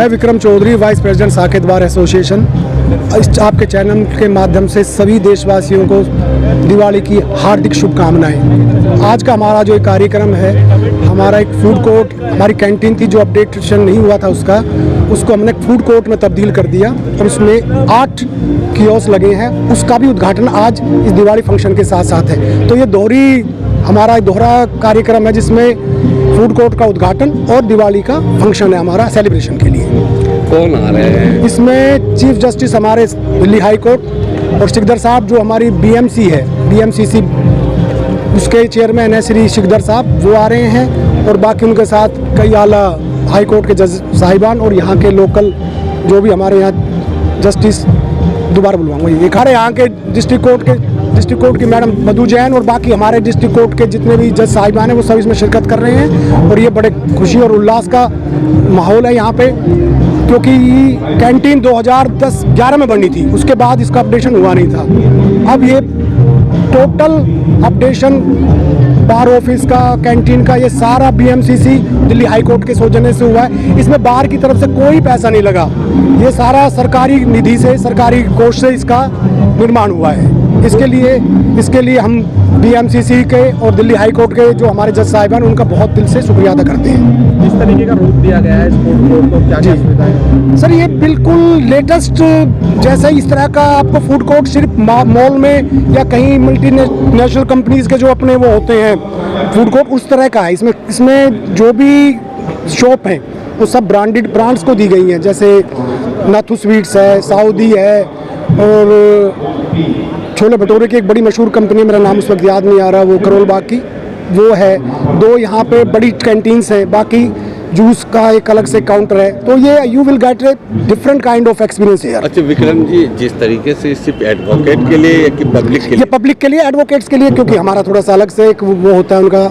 मैं Vikram Chaudhary, vice president Saket bar association. इस आपके चैनल के माध्यम से सभी देशवासियों को दिवाली की हार्दिक शुभकामनाएं। आज का हमारा जो कार्यक्रम है, हमारा एक फूड कोर्ट, हमारी कैंटीन थी जो अपडेटेशन नहीं हुआ था उसको हमने फूड कोर्ट में तब्दील कर दिया और उसमें 8 कियोस्क लगे हैं। उसका भी उद्घाटन आज इस दिवाली फंक्शन के साथ साथ है। तो ये हमारा दोहरा कार्यक्रम है जिसमें फूड कोर्ट का उद्घाटन और दिवाली का फंक्शन है हमारा सेलिब्रेशन के लिए। कौन आ रहे हैं इसमें चीफ जस्टिस हमारे दिल्ली हाई कोर्ट और सिकदर साहब जो हमारी बीएमसी है, बीएमसीसी, उसके चेयरमैन है श्री सिकदर साहब, वो आ रहे हैं और बाकी उनके साथ कई आला हाई कोर्ट के जज साहिबान और यहाँ के लोकल जो भी हमारे यहाँ जस्टिस, दोबारा बुलवाऊंगा, एक हमारे यहाँ के डिस्ट्रिक्ट कोर्ट की मैडम मधु जैन और बाकी हमारे डिस्ट्रिक्ट कोर्ट के जितने भी जज साहिबान हैं वो सब इसमें शिरकत कर रहे हैं। और ये बड़े खुशी और उल्लास का माहौल है यहाँ पे, क्योंकि कैंटीन 2010-11 में बनी थी, उसके बाद इसका अपडेशन हुआ नहीं था। अब ये टोटल अपडेशन बार ऑफिस का, कैंटीन का, ये सारा बीएमसीसी दिल्ली हाई कोर्ट के सौजन्य से हुआ है। इसमें बार की तरफ से कोई पैसा नहीं लगा, ये सारा सरकारी निधि से, सरकारी कोष से इसका निर्माण हुआ है। इसके लिए हम बीएमसीसी के और दिल्ली हाई कोर्ट के जो हमारे जज साहिबान, उनका बहुत दिल से शुक्रिया अदा करते हैं। इस तरीके का रूप दिया गया है इस फूड कोर्ट को, क्या सुविधाएं? सर, ये बिल्कुल लेटेस्ट, जैसे इस तरह का आपको फूड कोर्ट सिर्फ मॉल में या कहीं मल्टीनेशनल कंपनीज के जो अपने वो होते हैं फूड कोर्ट, उस तरह का है। इसमें जो भी शॉप हैं वो सब ब्रांड्स को दी गई हैं, जैसे नाथू स्वीट्स है, सऊदी है और छोले भटूरे की एक बड़ी मशहूर कंपनी, मेरा नाम उस वक्त याद नहीं आ रहा, वो करोल बाग की, वो है। 2 यहाँ पे बड़ी कैंटीन्स हैं, बाकी जूस का एक अलग से काउंटर है। तो ये you will get a different kind of experience here. अच्छा विक्रम जी, जिस तरीके से सिर्फ एडवोकेट के लिए या कि पब्लिक के लिए? ये पब्लिक के लिए, एडवोकेट्स के लिए, क्योंकि हमारा थोड़ा सा अलग से एक वो होता है, उनका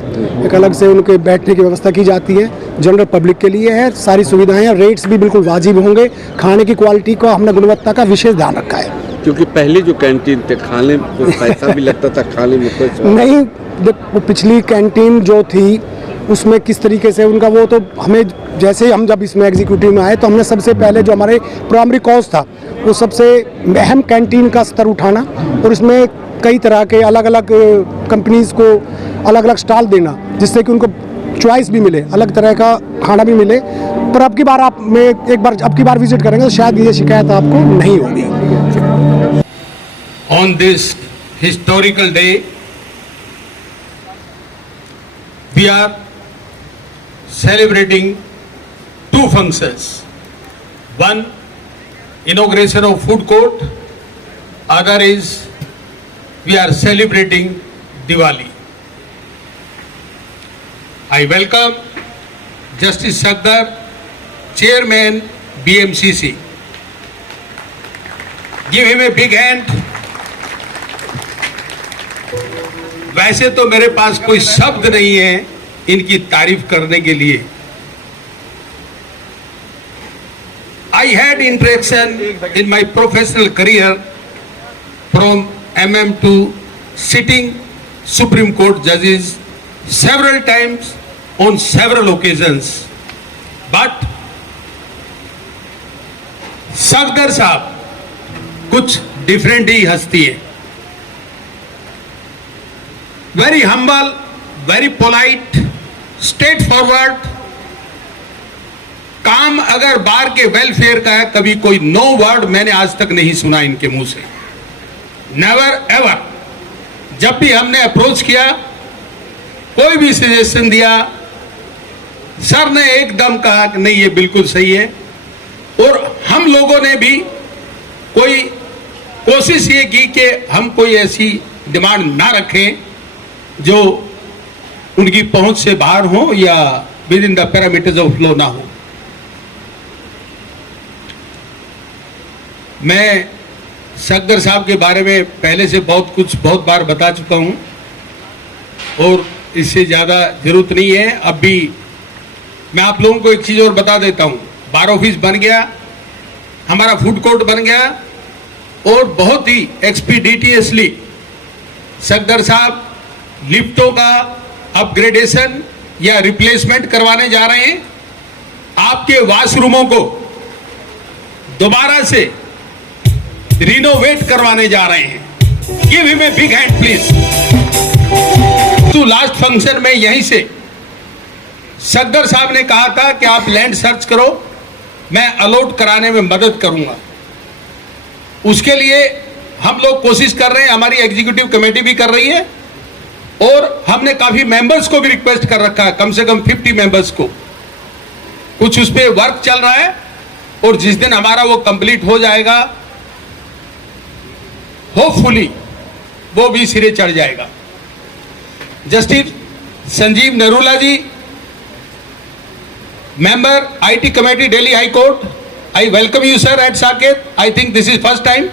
एक अलग से उनके बैठने की व्यवस्था की जाती है। जनरल पब्लिक के लिए है, सारी सुविधाएं, रेट्स भी बिल्कुल वाजिब होंगे। खाने की क्वालिटी का हमने गुणवत्ता का विशेष ध्यान रखा है, क्योंकि पहले जो कैंटीन थे खाने में पैसा भी लगता था, खाने में कोई नहीं। वो पिछली कैंटीन जो थी उसमें किस तरीके से उनका वो, तो हमें जैसे हम जब इसमें एग्जीक्यूटिव में आए तो हमने सबसे पहले जो हमारे प्राइमरी कॉज था वो सबसे अहम कैंटीन का स्तर उठाना और इसमें कई तरह के अलग अलग कंपनीज को अलग अलग स्टॉल देना, जिससे कि उनको चॉइस भी मिले, अलग तरह का खाना भी मिले। पर अब की बार विजिट करेंगे तो शायद ये शिकायत आपको नहीं होगी। On this historical day, we are celebrating 2 functions. One, inauguration of food court. Other is we are celebrating Diwali. I welcome Justice Sakdar, Chairman BMCC. Give him a big hand. वैसे तो मेरे पास कोई शब्द नहीं है इनकी तारीफ करने के लिए। I had interaction in my professional career from MM to sitting Supreme Court judges several times on several occasions. But Safdar साहब कुछ डिफरेंट ही हस्ती है। Very humble, very polite, straight forward. काम अगर बार के वेलफेयर का है, कभी कोई नो वर्ड मैंने आज तक नहीं सुना इनके मुंह से, नेवर एवर। जब भी हमने अप्रोच किया, कोई भी सजेशन दिया, सर ने एकदम कहा कि नहीं ये बिल्कुल सही है। और हम लोगों ने भी कोई कोशिश ये की कि हम कोई ऐसी डिमांड ना रखें जो उनकी पहुंच से बाहर हो या with in the parameters of law ना हो। मैं सफदर साहब के बारे में पहले से बहुत बार बता चुका हूं और इससे ज़्यादा जरूरत नहीं है। अब भी मैं आप लोगों को एक चीज़ और बता देता हूं, बार ऑफिस बन गया, हमारा फूड कोर्ट बन गया और बहुत ही एक्सपीडिटियसली सफदर साहब लिफ्टों का अपग्रेडेशन या रिप्लेसमेंट करवाने जा रहे हैं। आपके वॉशरूमों को दोबारा से रिनोवेट करवाने जा रहे हैं। Give him a big hand please. तो लास्ट फंक्शन में यहीं से सदर साहब ने कहा था कि आप लैंड सर्च करो, मैं अलॉट कराने में मदद करूंगा। उसके लिए हम लोग कोशिश कर रहे हैं, हमारी एग्जीक्यूटिव कमेटी भी कर रही है और हमने काफी मेंबर्स को भी रिक्वेस्ट कर रखा है, कम से कम 50 मेंबर्स को। कुछ उस पर वर्क चल रहा है और जिस दिन हमारा वो कंप्लीट हो जाएगा, होपफुली वो भी सिरे चढ़ जाएगा। Justice Sanjeev Narula ji, member IT committee, Delhi high court, I welcome you sir at Saket. I think this is first time.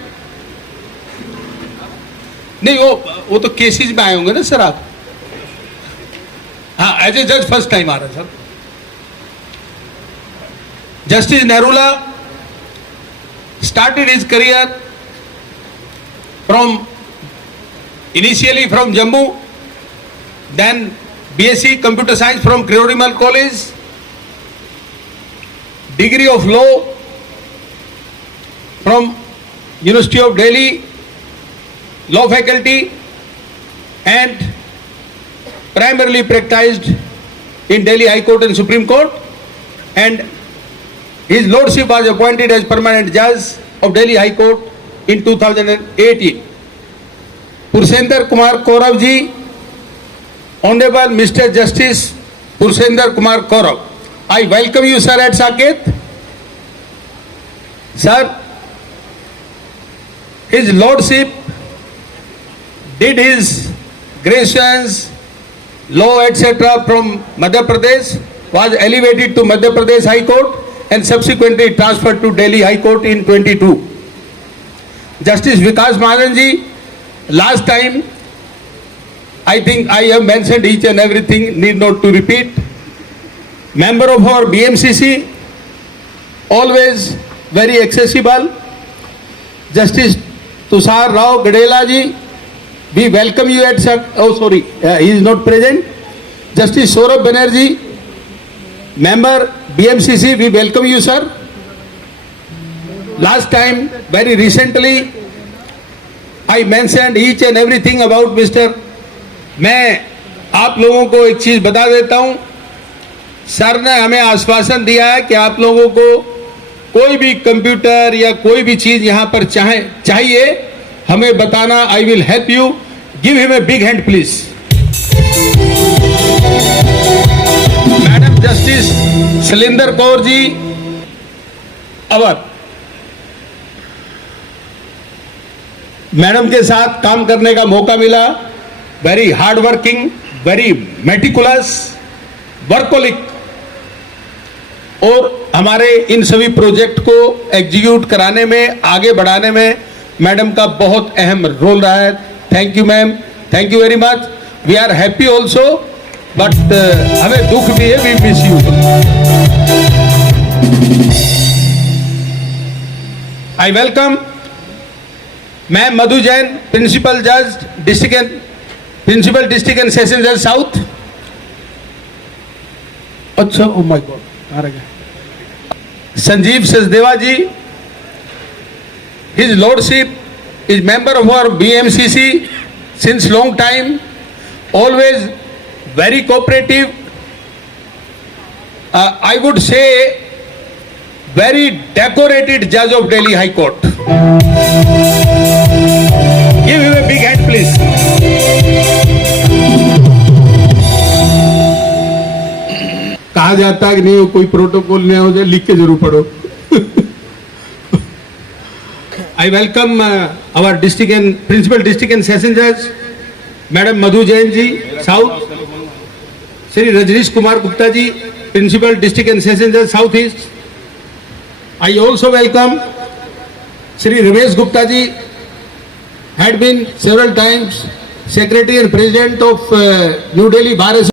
नहीं, वो तो केसेस में आए होंगे ना सर आप? हाँ, एज ए जज फर्स्ट टाइम आ रहा है sir. Justice Narula started his career initially from Jammu, then BSc Computer Science from Kirorimal College, degree of law from University of Delhi Law Faculty, and primarily practiced in Delhi High Court and Supreme Court, and his lordship was appointed as permanent judge of Delhi High Court in 2018. Pursender Kumar Kaurav ji, Honorable Mr. Justice Pursender Kumar Kaurav, I welcome you sir at Saket. Sir, his lordship did his graduations, law etc. from Madhya Pradesh, was elevated to Madhya Pradesh High Court and subsequently transferred to Delhi High Court in 22. Justice Vikas Mahajan ji, last time I think I have mentioned each and everything, need not to repeat. Member of our BMCC, always very accessible. Justice Tushar Rao Gadela ji, we welcome you at he is not present. Justice Saurabh Banerjee, member BMCC, we welcome you sir. Last time, very recently, I mentioned each and everything about Mr. मैं आप लोगों को एक चीज बता देता हूं, sir ने हमें आश्वासन दिया है कि आप लोगों को कोई भी कंप्यूटर या कोई भी चीज यहां पर चाहिए हमें बताना। I will help you. Give him a big hand please. Madam justice Shailendra Kaur ji, our madam के साथ काम करने का मौका मिला। Very hard working, very meticulous, workaholic, और हमारे इन सभी प्रोजेक्ट को एग्जीक्यूट कराने में, आगे बढ़ाने में मैडम का बहुत अहम रोल रहा है। Thank you ma'am, thank you very much. We are happy also, but हमें दुख भी है, we miss you. I welcome ma'am Madhu Jain, principal जज प्रिंसिपल डिस्ट्रिक्ट एंड सेशन जज साउथ। अच्छा, ओ माय गॉड, आ गया। संजीव सचदेवा जी, his lordship is member of our BMCC since long time, always very cooperative, I would say very decorated judge of Delhi High Court. Give him a big hand please. कहा जाता है कि नहीं, कोई protocol नहीं हो जाए, लिख के जरूर पढ़ो। I welcome our district and principal district and session judge, Madam Madhu Jain ji, South. Shri Rajneesh Kumar Gupta ji, principal district and session judge, South East. I also welcome Shri Ramesh Gupta ji, had been several times secretary and president of New Delhi Bar Association.